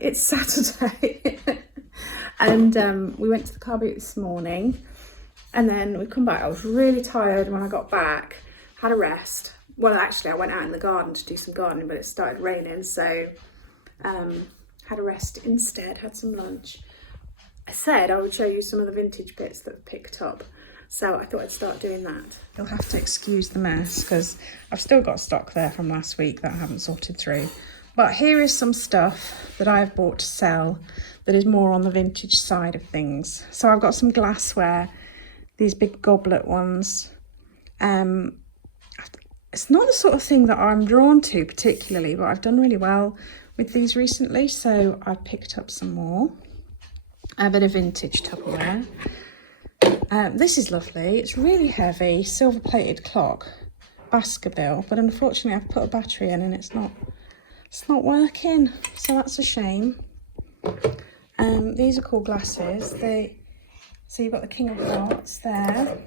it's Saturday. And we went to the car boot this morning, and then we come back. I was really tired when I got back, had a rest. Well, actually I went out in the garden to do some gardening, but it started raining, so had a rest instead, had some lunch. I said I would show you some of the vintage bits that I've picked up, so I thought I'd start doing that. You'll have to excuse the mess because I've still got stock there from last week that I haven't sorted through. But here is some stuff that I've bought to sell that is more on the vintage side of things. So I've got some glassware, these big goblet ones. It's not the sort of thing that I'm drawn to particularly, but I've done really well with these recently, so I've picked up some more. A bit of vintage Tupperware. This is lovely. It's really heavy, silver-plated clock, Baskerville, but unfortunately I've put a battery in and it's not working, so that's a shame. These are called glasses. So you've got the King of Hearts there,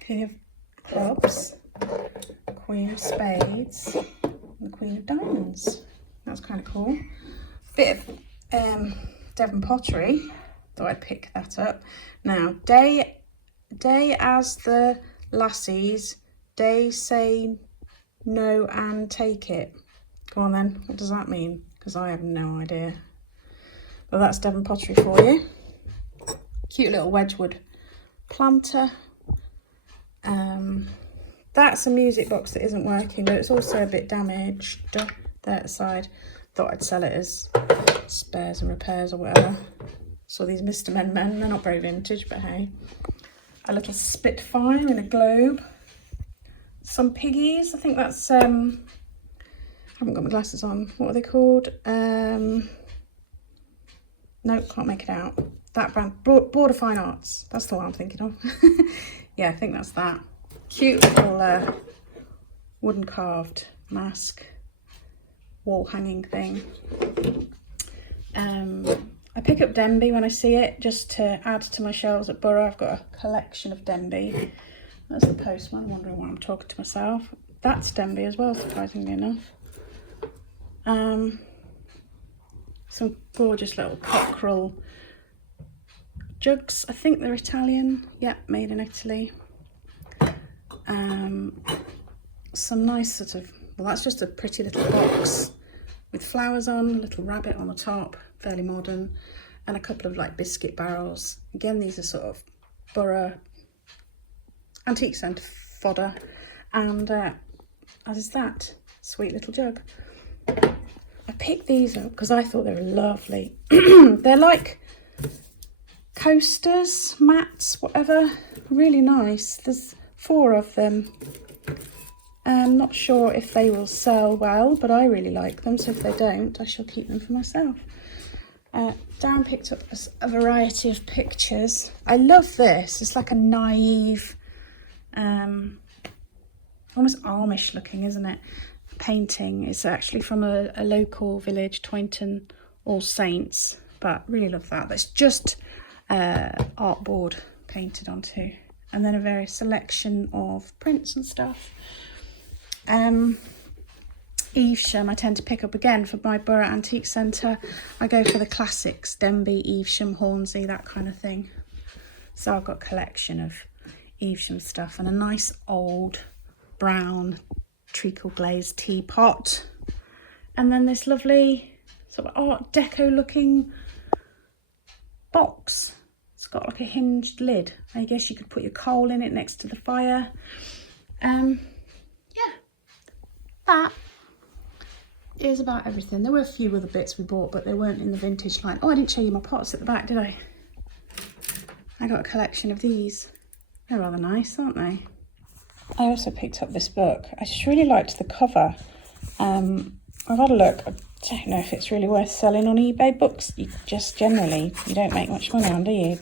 King of Clubs, Queen of Spades, and the Queen of Diamonds. That's kind of cool. Bit of Devon pottery. Thought I'd pick that up. Now, day as the lassies, day say no and take it. Go on then, what does that mean? Because I have no idea. But that's Devon pottery for you. Cute little Wedgwood planter. That's a music box that isn't working, but it's also a bit damaged there at the side. Thought I'd sell it as spares and repairs or whatever. So these Mr. Men, they're not very vintage, but hey. A little Spitfire in a globe. Some piggies, I think that's, I haven't got my glasses on. What are they called? No, can't make it out. That brand, Border Fine Arts. That's the one I'm thinking of. Yeah, I think that's that. Cute little wooden carved mask, wall hanging thing. I pick up Denby when I see it, just to add to my shelves at Borough. I've got a collection of Denby. That's the postman, wondering why I'm talking to myself. That's Denby as well, surprisingly enough. Some gorgeous little cockerel jugs. I think they're Italian. Yep, made in Italy. Some nice sort of, well, that's just a pretty little box with flowers on, a little rabbit on the top, fairly modern, and a couple of like biscuit barrels. Again, these are sort of Borough antique centre fodder. And as is that sweet little jug. I picked these up because I thought they were lovely. They're like coasters, mats, whatever. Really nice. There's 4 of them. I'm not sure if they will sell well, but I really like them, so if they don't, I shall keep them for myself. Darren picked up a variety of pictures. I love this. It's like a naive, almost Amish looking, isn't it? Painting. It's actually from a local village, Twainton All Saints, but really love that. That's just artboard painted onto, and then a very selection of prints and stuff. Evesham I tend to pick up again for my Borough Antique Centre. I go for the classics, Denby, Evesham, Hornsey, that kind of thing. So I've got a collection of Evesham stuff and a nice old brown treacle glazed teapot. And then this lovely sort of art deco looking box. It's got like a hinged lid. I guess you could put your coal in it next to the fire. Yeah, that is about everything. There were a few other bits we bought, but they weren't in the vintage line. Oh, I didn't show you my pots at the back, did I? I got a collection of these. They're rather nice, aren't they? I also picked up this book. I just really liked the cover. I've had a look. I don't know if it's really worth selling on eBay. Books, you just generally, you don't make much money on, do you?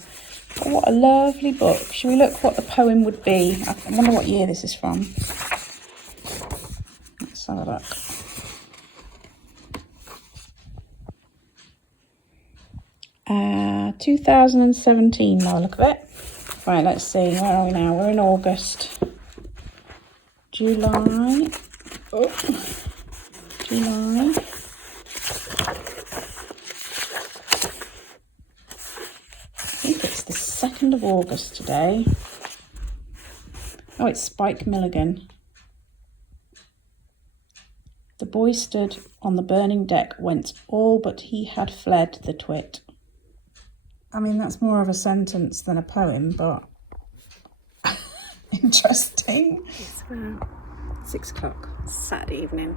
But what a lovely book. Shall we look what the poem would be? I wonder what year this is from. Let's have a look. Uh, 2017 by the look of it. Right, let's see. Where are we now? We're in August. July. Oh, July. 2nd of August today. Oh, it's Spike Milligan. The boy stood on the burning deck whence all but he had fled the twit. I mean, that's more of a sentence than a poem, but interesting. It's 6 o'clock, Saturday evening.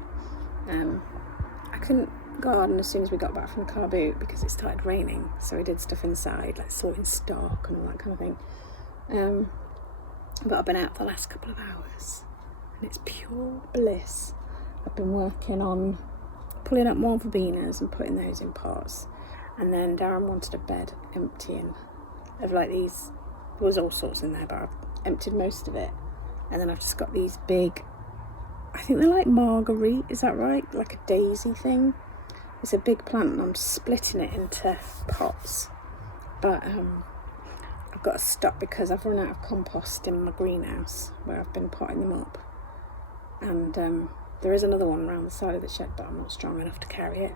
I couldn't garden as soon as we got back from the car boot because it started raining, so we did stuff inside, like sorting stock and all that kind of thing. But I've been out for the last couple of hours and it's pure bliss. I've been working on pulling up more verbenas and putting those in pots, and then Darren wanted a bed emptying of like these, there was all sorts in there, but I've emptied most of it. And then I've just got these big, I think they're like marguerite, is that right? Like a daisy thing. It's a big plant and I'm splitting it into pots. But I've got to stop because I've run out of compost in my greenhouse where I've been potting them up. And there is another one around the side of the shed, but I'm not strong enough to carry it.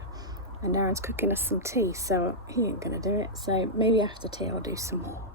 And Darren's cooking us some tea, so he ain't going to do it. So maybe after tea I'll do some more.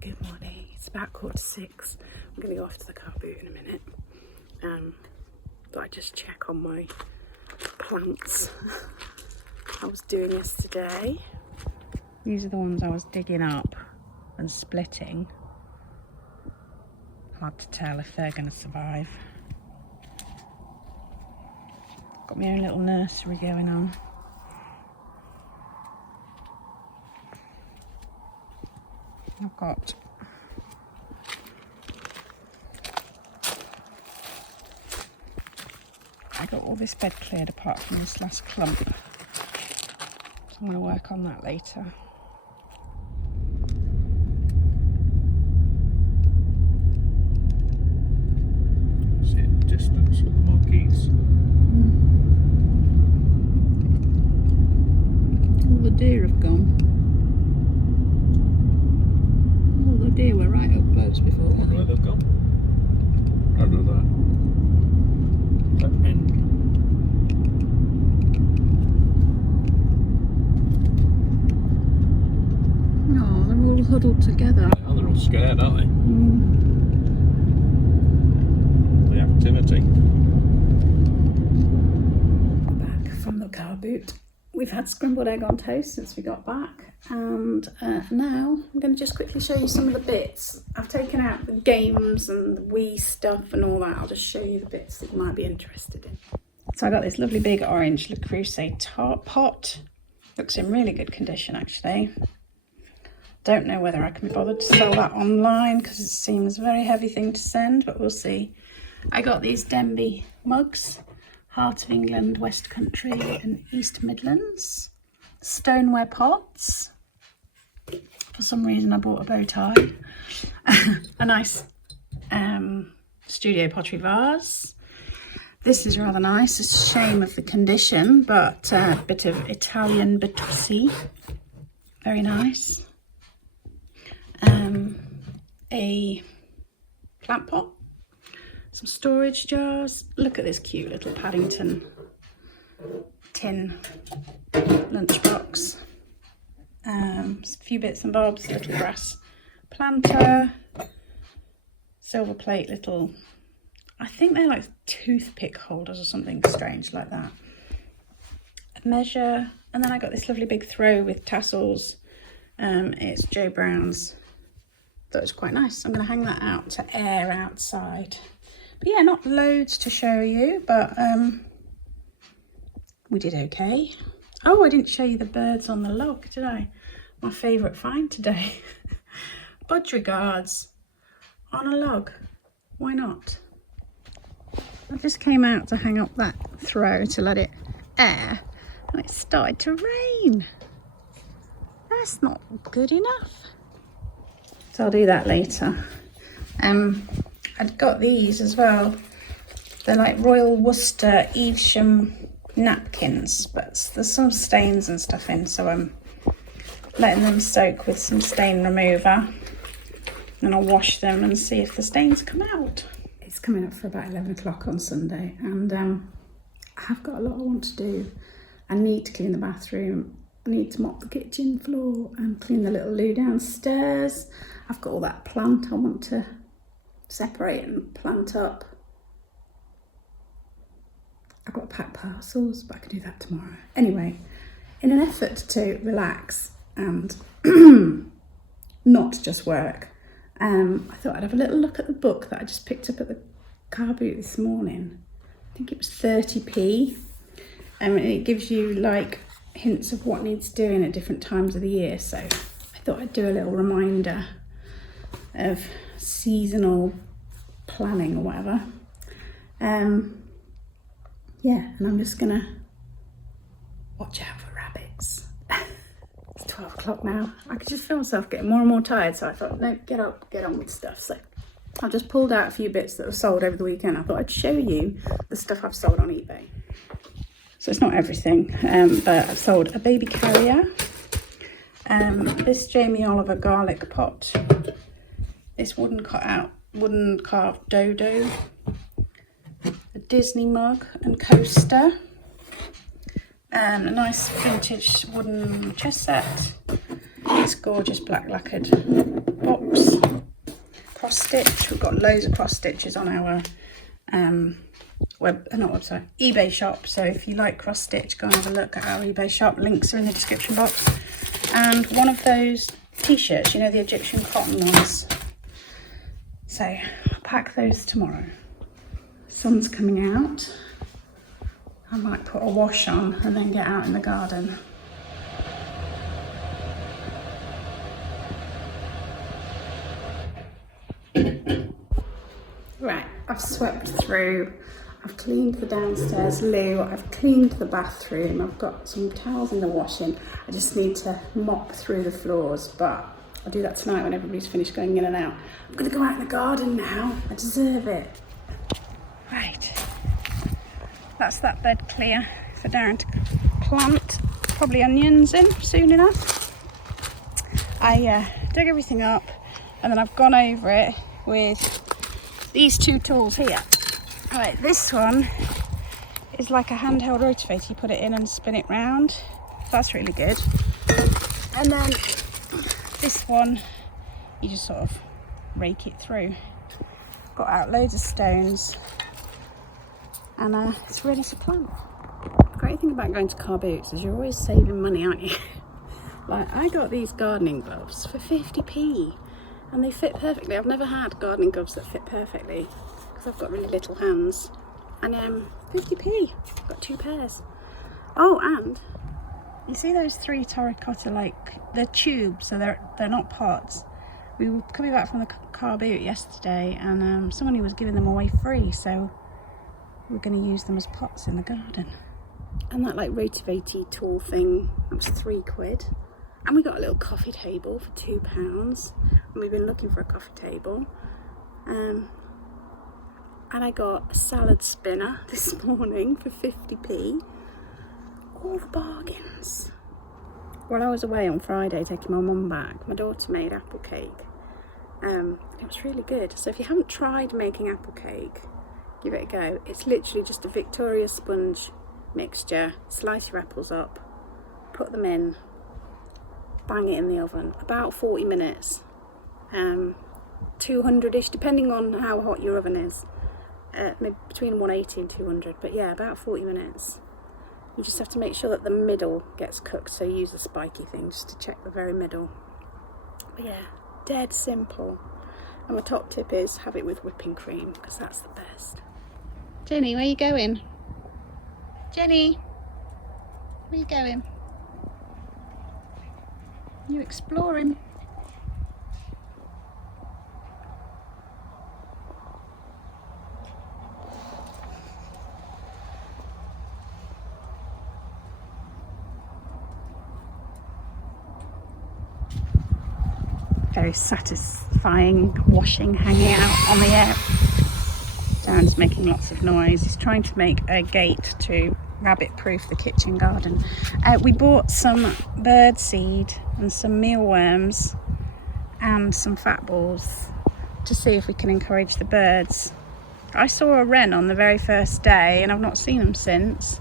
Good morning, it's about 6:15. I'm going to go off to the car boot in a minute. But I just check on my plants I was doing yesterday. These are the ones I was digging up and splitting. Hard to tell if they're going to survive. Got my own little nursery going on. I got all this bed cleared apart from this last clump, so I'm going to work on that later. See it in the distance with the monkeys. All the deer have gone. Deer were right up close before. I wonder where they've gone. I don't know that end. No, they're all huddled together. Yeah, they're all scared, aren't they? The activity. Back from the car boot. We've had scrambled egg on toast since we got back, and now I'm going to just quickly show you some of the bits. I've taken out the games and the Wii stuff and all that. I'll just show you the bits that you might be interested in. So I got this lovely big orange Le Creuset tart pot. Looks in really good condition actually. Don't know whether I can be bothered to sell that online because it seems a very heavy thing to send, but we'll see. I got these Denby mugs. Heart of England, West Country and East Midlands. Stoneware pots. For some reason I bought a bow tie. A nice studio pottery vase. This is rather nice. It's a shame of the condition, but a bit of Italian Bertuzzi. Very nice. A plant pot. Some storage jars. Look at this cute little Paddington tin lunchbox. A few bits and bobs, little brass planter, silver plate little, I think they're like toothpick holders or something strange like that. A measure, and then I got this lovely big throw with tassels. It's Joe Brown's. That was quite nice. I'm going to hang that out to air outside. But yeah, not loads to show you, but we did okay. Oh, I didn't show you the birds on the log, did I? My favourite find today. Budgerigars on a log. Why not? I just came out to hang up that throw to let it air, and it started to rain. That's not good enough. So I'll do that later. I'd got these as well. They're like Royal Worcester Evesham napkins, but there's some stains and stuff in, so I'm letting them soak with some stain remover. And I'll wash them and see if the stains come out. It's coming up for about 11 o'clock on Sunday, and I have got a lot I want to do. I need to clean the bathroom, I need to mop the kitchen floor and clean the little loo downstairs. I've got all that plant I want to separate and plant up. I've got to pack parcels, but I can do that tomorrow. Anyway, in an effort to relax and not just work, I thought I'd have a little look at the book that I just picked up at the car boot this morning. I think it was 30p. And it gives you like hints of what needs doing at different times of the year. So I thought I'd do a little reminder of seasonal planning or whatever. Yeah, and I'm just gonna watch out for rabbits. It's 12 o'clock now. I could just feel myself getting more and more tired, so I thought, no, get up, get on with stuff. So I've just pulled out a few bits that were sold over the weekend. I thought I'd show you the stuff I've sold on eBay. So it's not everything, but I've sold a baby carrier, this Jamie Oliver garlic pot, this wooden carved dodo, a Disney mug and coaster, a nice vintage wooden chess set, this gorgeous black lacquered box, cross stitch. We've got loads of cross stitches on our eBay shop, so if you like cross stitch, go and have a look at our eBay shop. Links are in the description box. And one of those t-shirts, you know, the Egyptian cotton ones, so I'll pack those tomorrow. Sun's coming out. I might put a wash on and then get out in the garden. Right, I've swept through, I've cleaned the downstairs loo, I've cleaned the bathroom, I've got some towels in the washing. I just need to mop through the floors, but I'll do that tonight when everybody's finished going in and out. I'm gonna go out in the garden now, I deserve it. Right, that's that bed clear for Darren to plant probably onions in soon enough. I dug everything up and then I've gone over it with these two tools here. Right, this one is like a handheld rotavator. You put it in and spin it round. That's really good. And then this one, you just sort of rake it through. Got out loads of stones and it's ready to plant. The great thing about going to car boots is you're always saving money, aren't you? Like, I got these gardening gloves for 50p and they fit perfectly. I've never had gardening gloves that fit perfectly because I've got really little hands. And 50p, I've got 2 pairs. Oh, and you see those 3 terracotta, like, they're tubes, so they're not pots. We were coming back from the car boot yesterday and somebody was giving them away free, so we're going to use them as pots in the garden. And that like rotavator tool thing, that was £3. And we got a little coffee table for £2, and we've been looking for a coffee table. And I got a salad spinner this morning for 50p. All the bargains. While I was away on Friday taking my mum back, my daughter made apple cake. It was really good. So if you haven't tried making apple cake, give it a go. It's literally just a Victoria sponge mixture. Slice your apples up, put them in, bang it in the oven, about 40 minutes, 200ish, depending on how hot your oven is, maybe between 180 and 200, but yeah, about 40 minutes. You just have to make sure that the middle gets cooked, so you use a spiky thing just to check the very middle. But yeah, dead simple. And my top tip is have it with whipping cream, because that's the best. Jenny, where are you going? Jenny, where are you going? You exploring? Very satisfying washing, hanging out on the air. Darren's making lots of noise. He's trying to make a gate to rabbit-proof the kitchen garden. We bought some bird seed and some mealworms and some fat balls to see if we can encourage the birds. I saw a wren on the very first day and I've not seen them since.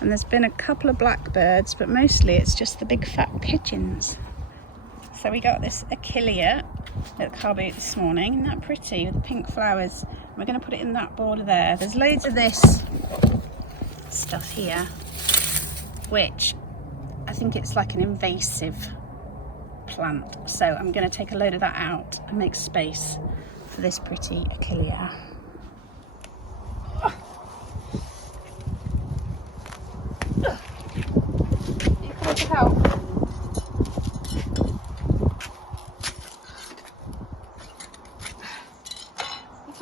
And there's been a couple of blackbirds, but mostly it's just the big fat pigeons. So we got this achillea at car boot this morning. Isn't that pretty with the pink flowers? We're going to put it in that border there. There's loads of this stuff here, which I think it's like an invasive plant. So I'm going to take a load of that out and make space for this pretty achillea. You come to help?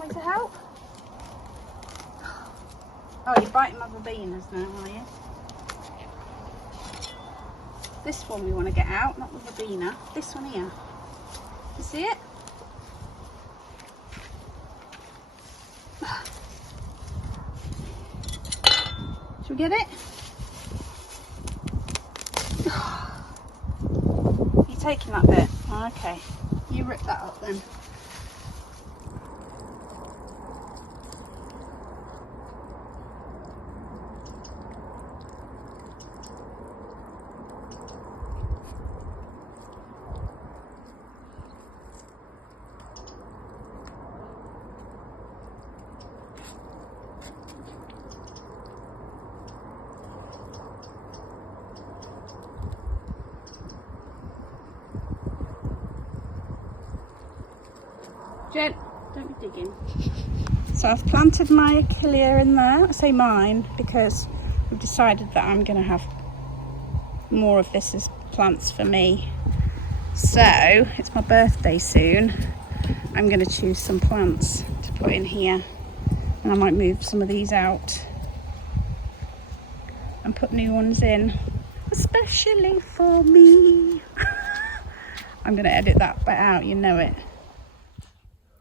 To help? Oh, you're biting my verbenas now, are you? This one we want to get out, not the verbena. This one here. You see it? Should we get it? You're taking that bit? Oh, okay. You rip that up then. Jen, don't be digging. So I've planted my achillea in there. I say mine because we've decided that I'm going to have more of this as plants for me. So it's my birthday soon. I'm going to choose some plants to put in here, and I might move some of these out and put new ones in, especially for me. I'm going to edit that bit out, you know it.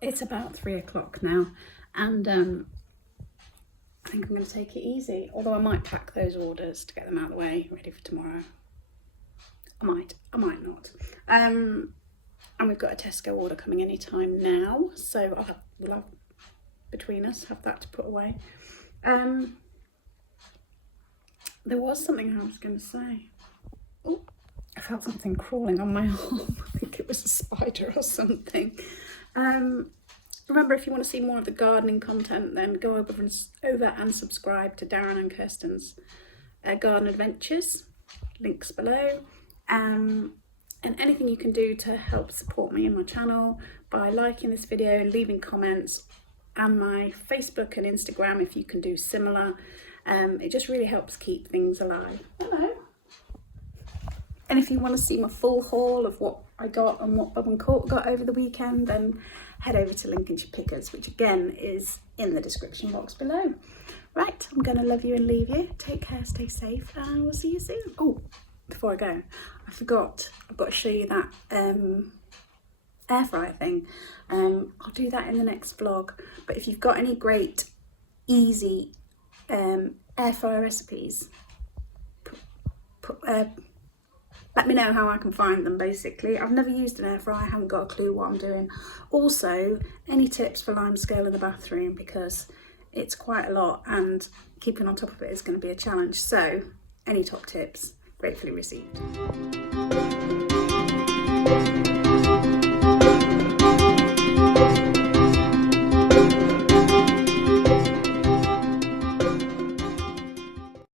It's about 3 o'clock now, and I think I'm going to take it easy, although I might pack those orders to get them out of the way, ready for tomorrow. I might not. And we've got a Tesco order coming anytime now, so we'll have, between us, have that to put away. There was something I was going to say. Oh, I felt something crawling on my arm. I think it was a spider or something. Remember, if you want to see more of the gardening content, then go over and subscribe to Darren and Kirsten's Garden Adventures. Links below. And anything you can do to help support me and my channel by liking this video and leaving comments, and my Facebook and Instagram if you can do similar. It just really helps keep things alive. Hello. And if you want to see my full haul of what I got and what Bob and Court got over the weekend, then head over to Lincolnshire Pickers, which again is in the description box below. Right, I'm going to love you and leave you. Take care, stay safe, and we'll see you soon. Oh, before I go, I forgot, I've got to show you that air fryer thing. I'll do that in the next vlog, but if you've got any great, easy air fryer recipes, let me know how I can find them, basically. I've never used an air fryer, I haven't got a clue what I'm doing. Also, any tips for lime scale in the bathroom, because it's quite a lot and keeping on top of it is going to be a challenge. So, any top tips, gratefully received.